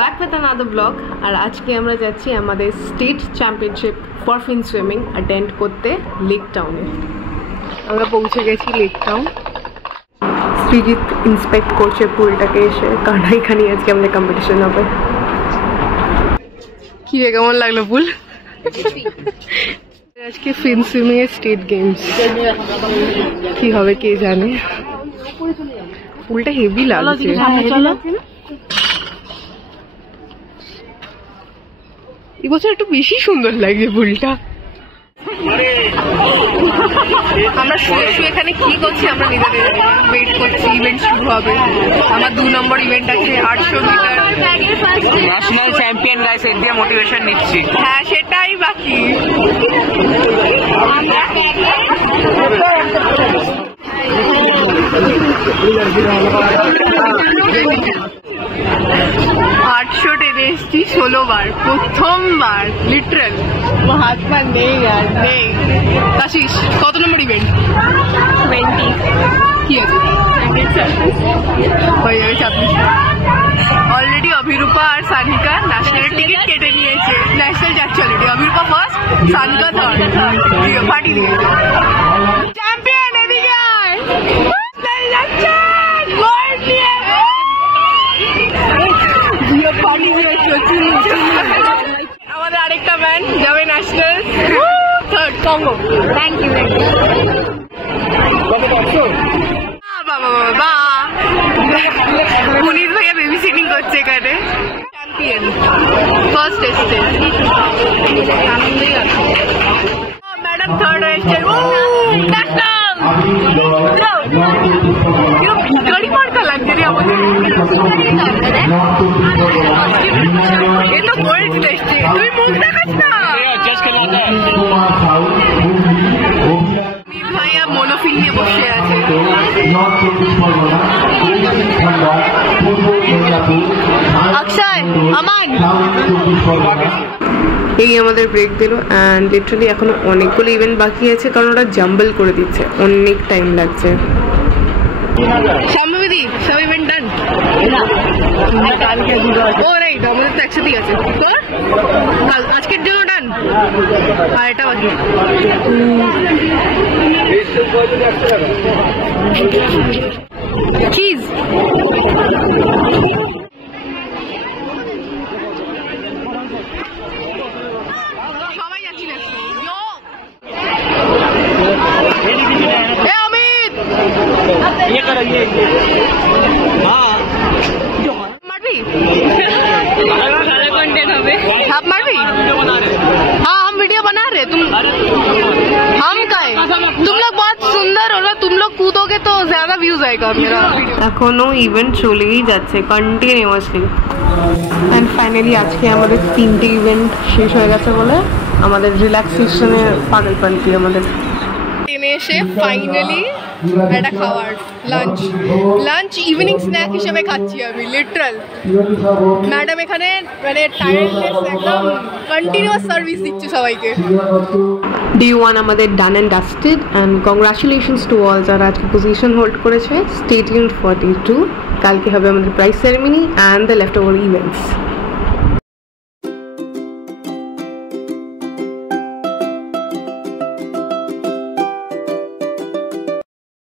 Back with another blog. আর আজকে আমরা যাচ্ছি আমাদের state championship for fin swimming attend করতে লেক টাউনে। আমরা পৌঁছে গেছি লেক টাউন। সৃজিত ইন্সপেক্ট করছে পুলটাকে এসে, কারণ এখানে আজকে আমাদের কম্পিটিশন হবে। কি রে, কেমন লাগলো পুল? আজকে ফিন সুইমিং এর স্টেট গেমস, কি হবে কে জানে। পুলটা হেভি লাগছে। এবছর একটু বেশি সুন্দর লাগছে পুলটা। আমরা শুয়ে এখানে কি করছি আমরা নিজেদের ওয়েট করছি, ইভেন্ট শুরু হবে। আমার 2 নম্বর ইভেন্ট আছে 800 মিটার ন্যাশনাল চ্যাম্পিয়ন গাইস, এর দিয়ে মোটিভেশন নিচ্ছি। হ্যাঁ সেটাই বাকি। 800 টেনে এসছি 16 বার, প্রথমবার লিটারাল। হাত পা নেই আর নেই। আশিস, কত নম্বর ইভেন্ট? 20। কি আছে? হয়ে যাবে 26। অলরেডি অভিরূপা আর সানিকা ন্যাশনালের টিকিট কেটে নিয়েছে। ন্যাশনাল যাচ্ছে already. Abhirupa first, Sanika third. Party দিয়ে চ্যাম্পিয়ন এদিকে আয়। যাচ্ছে গোল্ড নিয়ে। আমাদের আরেকটা ম্যান যাবে ন্যাশনাল থার্ড কঙ্গো। Thank you. বাবা পুনিত ভাইয়া বেবি সিটিং করছে এখানে। চ্যাম্পিয়ন ফার্স্ট এসছে, আনন্দেই আছে। ম্যাডাম থার্ড এসছে। গাড়ি মার্কা লাগছে রে আমাদের। এ তো গোল্ড এসছে, তুই মুখ দেখাস না। ভাইয়া মনোফিল নিয়ে বসে আছে। অক্ষয়, আমান। এই আমাদের ব্রেক দিল অ্যান্ড লিটারালি এখনো অনেকগুলো ইভেন্ট বাকি আছে, কারণ ওরা জাম্বল করে দিচ্ছে, অনেক টাইম লাগছে। সম্ভবিদি সব ইভেন্ট ডান। ও রাইট, আমাদের তো একসাথেই আছে। আজকের জন্য ডান। আর এটা বাকি। চিজ সবাই যাচ্ছি না। मारवी कंटेंट हमें आप मारवी। हाँ हम वीडियो बना रहे। तुम हम का है, तुम लोग बहुत सुंदर हो ना, तुम लोग कूदोगे तो ज्यादा व्यूज आएगा मेरा। এখনো ইভেন্ট চলেই যাচ্ছে কন্টিনিউয়াসলি। এন্ড ফাইনালি আজকে আমাদের 3টে ইভেন্ট শেষ হয়ে গেছে বলে আমাদের রিল্যাক্সেশনে পাগলপান্তি। আমাদের টেনে এসে ফাইনালি একটা খাবার লাঞ্চ ইভিনিং স্ন্যাক হিসেবে খাচ্ছি আমি লিটারাল। ম্যাডাম এখানে মানে টায়ারলেস একদম কন্টিনিউয়াস সার্ভিস দিচ্ছে সবাইকে। D1 আমাদের done and dusted and congratulations to all যারা আজকে পজিশন হোল্ড করেছে। Stay tuned for Day 2। কালকে হবে আমাদের prize ceremony and the left over events.